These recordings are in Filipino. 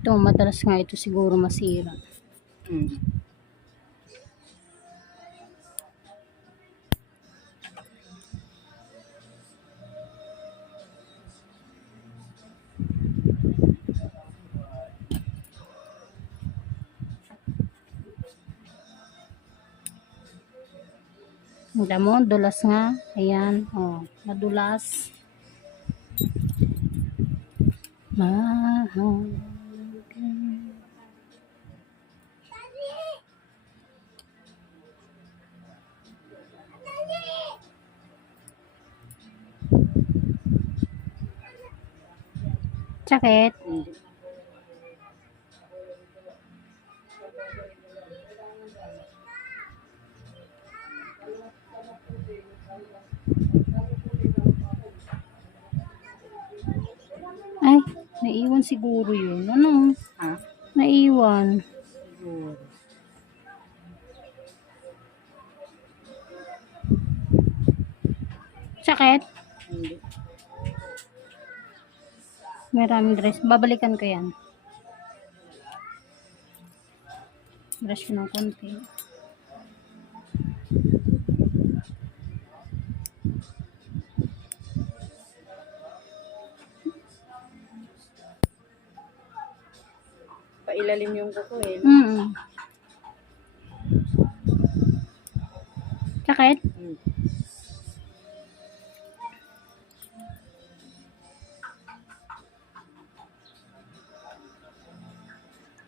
Ito, madalas nga ito siguro masira. Alam mo, dulas nga. Ayan, oh, madulas. Mahal. Sakit? Ay, naiwan siguro yun. Ano? Ha? Naiwan. Siguro. Sakit? Hindi. Maraming dress. Babalikan ko yan. Brush ko ng konti. Pailalim yung kuko eh. Sakit?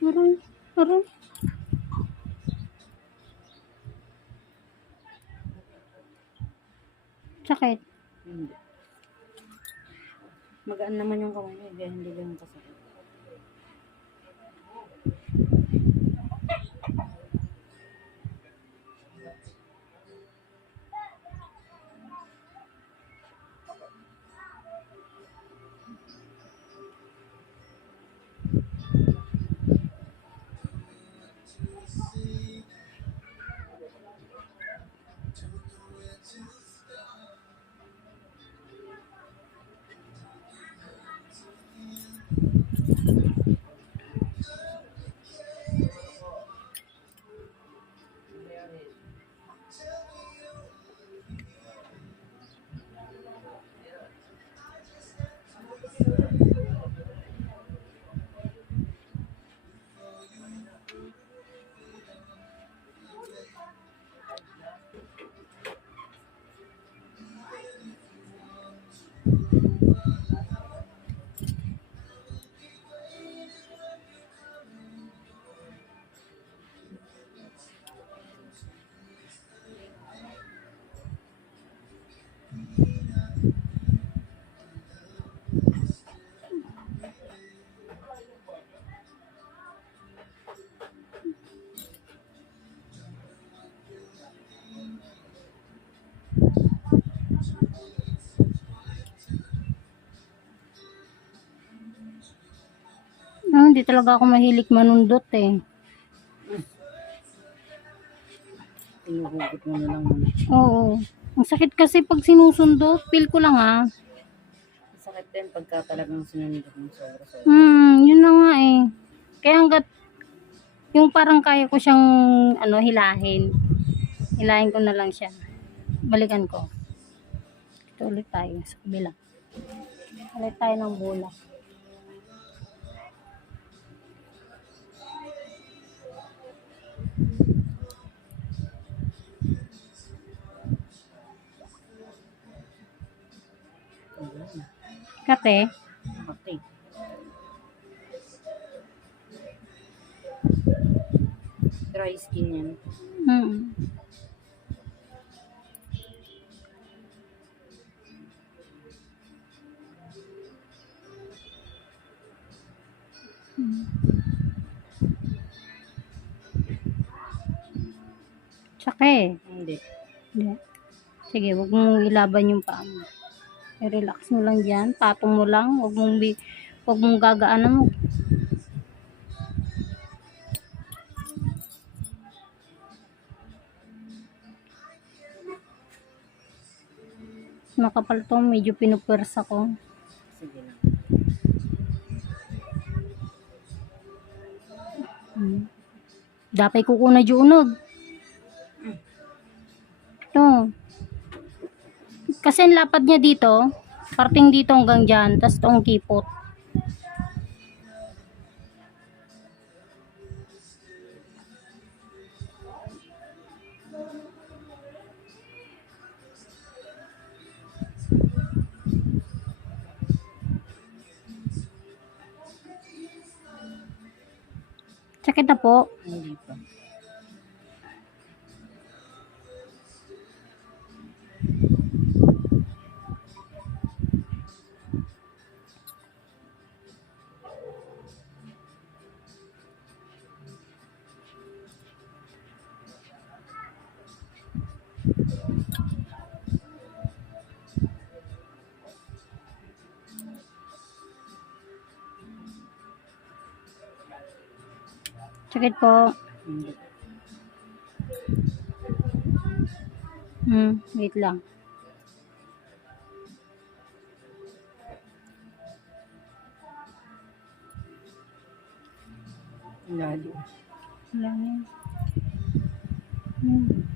Aray, aray. Sakit? Hindi. Magaan naman yung kamay niya, kaya hindi lang kasakit. Hindi talaga ako mahilig manundot eh. Pinuhugot mo na lang muna. Oo. Ang sakit kasi pag sinusundot. Feel ko lang ah. Sakit din pagka talagang sinunod ng sobra-sobra. Yun na nga eh. Kaya hanggat yung parang kaya ko siyang hilahin. Hilahin ko na lang siya. Balikan ko. Ito ulit tayo sa kabila. Ulit tayo ng bulak. Kate? Okay. Dry skin yan. Sakit. Hindi. Hindi. Sige, wag mong ilaban yung paa mo. I-relax mo lang dyan. Patong mo lang. Wag mong gagaanan mo. Makapal to. Medyo pinupwersa ko. Sige lang. Hmm. Dapay ko na junog. Ito. Kasi ang lapad niya dito, parting dito hanggang dyan, tas itong kipot. Sakit na po. Hindi pa. Sakit po. Hindi. Wait lang. Lalo. Wala na yun. Hmm.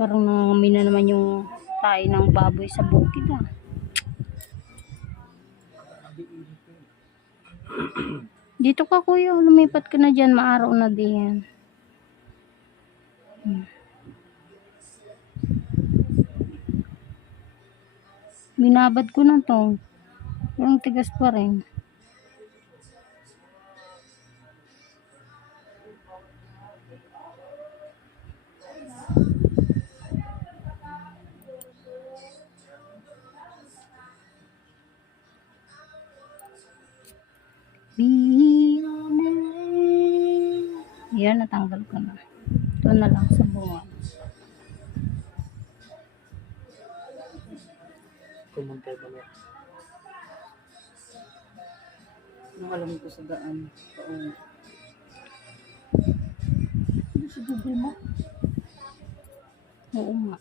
Parang nangangamoy na naman yung tayo ng baboy sa bukid ah. Dito ka kuya, lumipat ka na dyan, maaraw na din. Binabad ko na to. Yung tigas pa rin. Yan, natanggal ko na. Ito na lang sa bunga. Kumantay ba na? Nung alam ko sa daan. Oo. Sa Google mo? Oo nga.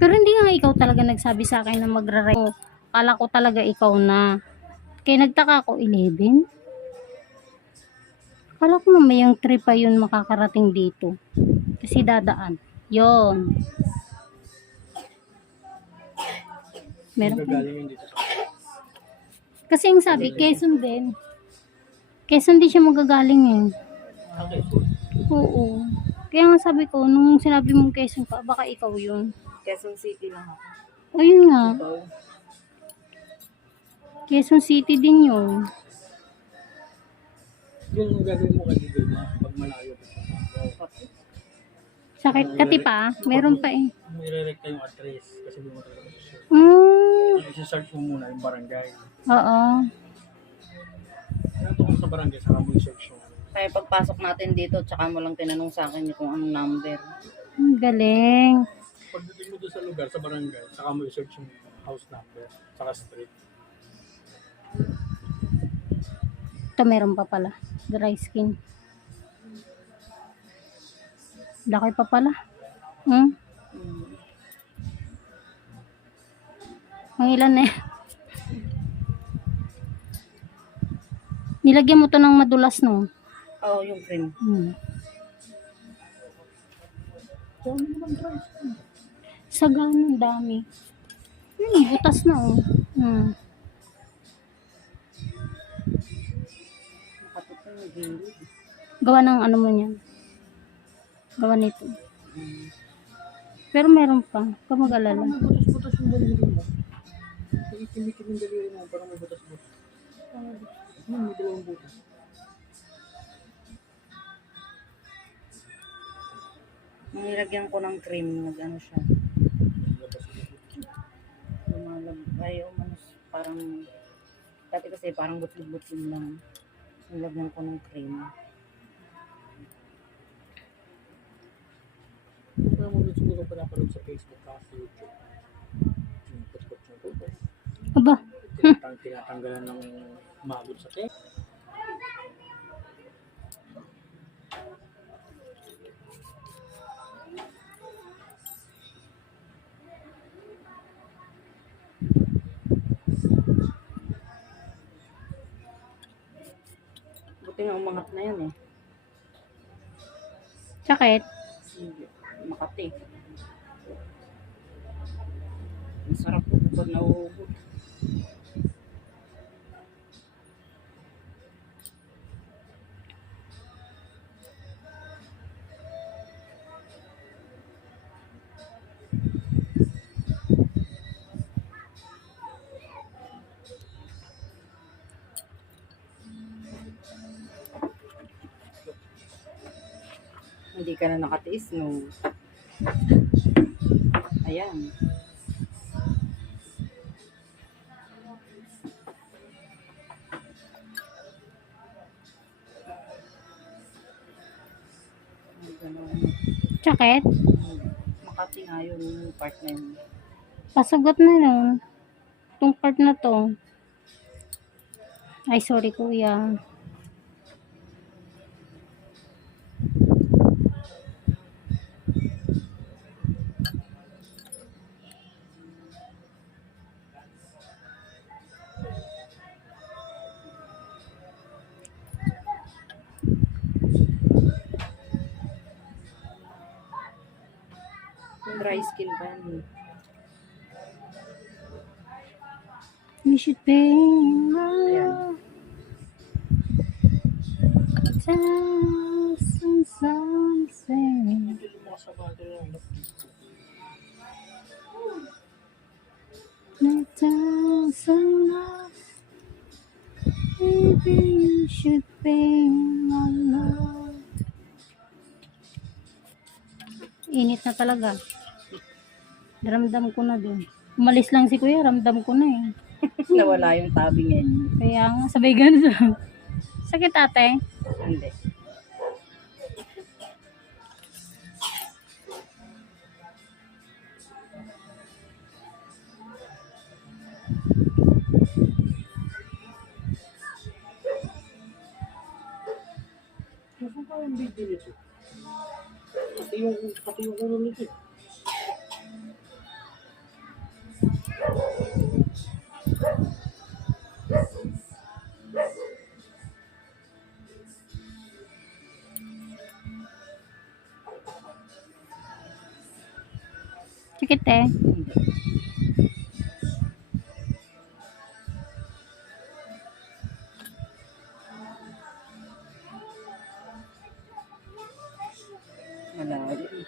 Pero hindi nga ikaw talaga nagsabi sa akin na magra-ride. Kala ko talaga ikaw na. Kaya nagtaka ako 11. Kala ko mamayang 3 pa yun makakarating dito. Kasi dadaan. Yon. Meron pa. Gagaling yun dito sa Kasi yung sabi, Quezon din. Quezon din siya magagaling eh. Quezon. Oo. Kaya nga sabi ko, nung sinabi mong Quezon ka, baka ikaw yun. Quezon City lang ako. Ayun nga. Ikaw? Quezon City din yun. Yung gagawin mo kasi doon, pag malayo ka. Sakit katipa, meron pa eh. Mo i-rerekta yung address kasi hindi mo talaga i-search. I-search mo muna yung barangay. Oo. Kaya tungkol sa barangay, saka mo i-search yung Kaya pagpasok natin dito, tsaka mo lang tinanong sa akin kung anong number. Galing. pagdating mo doon sa lugar, sa barangay, saka mo i-search yung house number, saka street. Ito meron pa pala. Dry skin. Laki pa pala. Hmm. Ang ilan na eh. Nilagyan mo to ng madulas no? Oo, yung cream. Sagana, dami. Butas na oh. Nakatuto yung gilid. Gawa ng ano mo niyan. Gawa nito. Pero meron pa. Huwag mag-alala. May butas-butas yung daliri mo. Iikimikit yung daliri mo, parang may butas-butas. May dalawang butas. Nung nilagyan ko ng cream, nag-ano siya. Ay, umanos, parang, dati kasi parang butlog-butlog lang. Nilagyan ko ng cream. hindi ko pinapanood sa Facebook kasi YouTube. Yung putkot yung tubo. Aba, Tinatanggalan ng magod sa tek. Buti nga umangat na yan eh. sakit. Hindi. Makati. Ang sarap po pag nauubod. Hindi ka na nakatiis, no? Ayan. Ay, ganun. Sakit. Makati nga yung part na yun. Pasugot na nun. Itong part na to. Ay, sorry kuya. Yung dry skin ba yun? We should be in Ayan. love. Just and something. Hindi lumakas sa battery ng laptop ko. Let us love. Maybe you should be in love. Init na talaga. Ramdam ko na din. Umalis lang si kuya, ramdam ko na eh. Nawala yung tabi ngayon. Kaya nga, sabay ganun. Sakit ate. Hindi. Nasaan pa yung video nito? Pati yung ulo nito. Sakit eh. Hindi. Wala rin.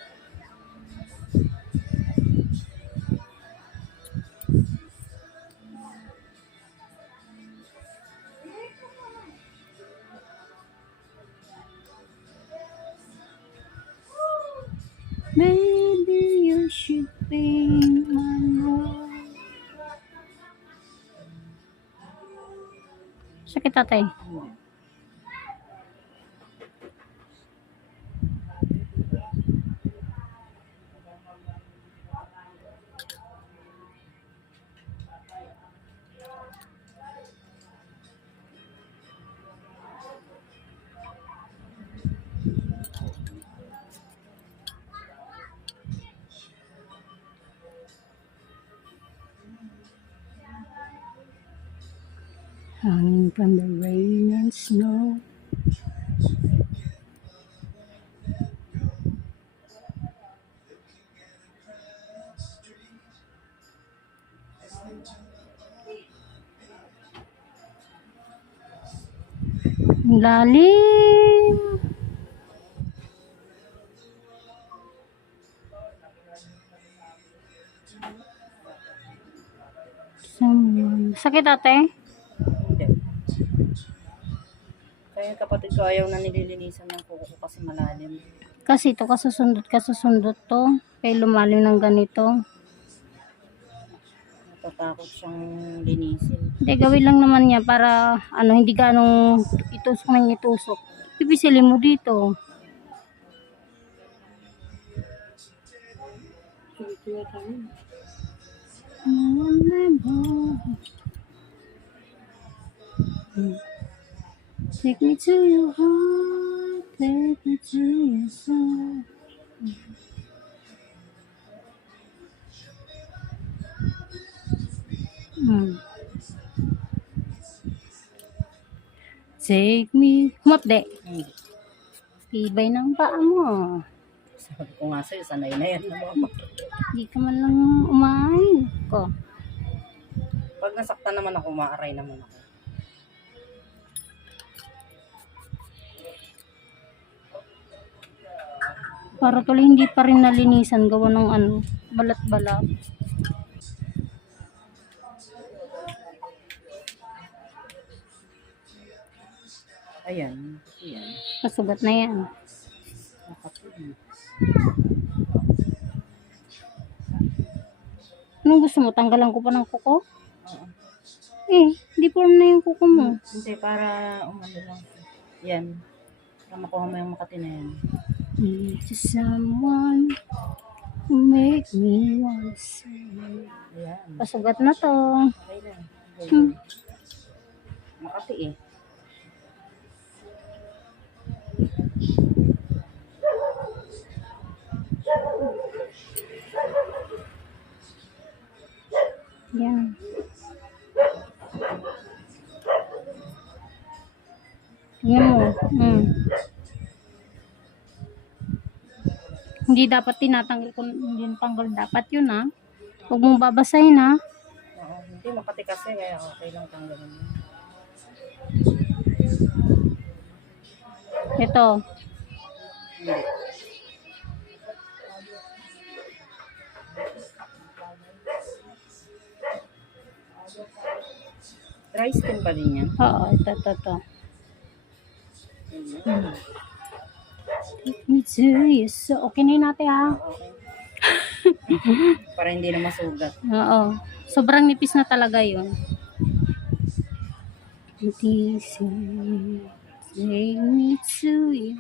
Maybe you should be my love. Sakit ate. Hindi. Hanging from the rain and snow. Ang lalim. Sakit ate? Hindi. Kaya yung kapatid ko ayaw na nililinisan ng kuko ko kasi malalim. Kasi ito kasusundot to. Kaya lumalim ng ganito. Natatakot siyang linisin. Hindi, gawin lang naman niya para hindi ganong itusok ng itusok. Pipisilin mo dito. Gusto yata yun. Take me to your heart, take me to your soul. Take me, humapde. Hindi. Tibay ng paa mo. Sabi ko nga sa'yo, sanay na yan. Mama. Hindi ka man lang umain ko. Pag nasaktan naman ako, maaray naman ako. Para tuloy hindi pa rin nalinisan gawa ng ano, balat-balat. Ayan. Ayan. Kasugat na yan. Nakatuloy. Anong gusto mo? Tanggalan ko pa ng kuko? Oo. Hindi pa na yung kuko mo. Hindi, para umano lang. Yan. Para makuha mo yung Makati na yan. To someone who make me want to say. Ayan. Kasugat na to. Okay na. Okay. Makati eh. Yan. Yan mo. Hindi dapat tinatanggal kung hindi tanggal dapat yun ha. Huwag mong babasahin ha. Oo. Hindi, Makati kasi kaya okay lang tanggalin mo. Ito. Hindi. Dry skin pa din yan. Oo, ito. Take me to you. So, okay na yun natin ha. Okay. Para hindi na masugat. Oo. Sobrang nipis na talaga yun. Take me to you.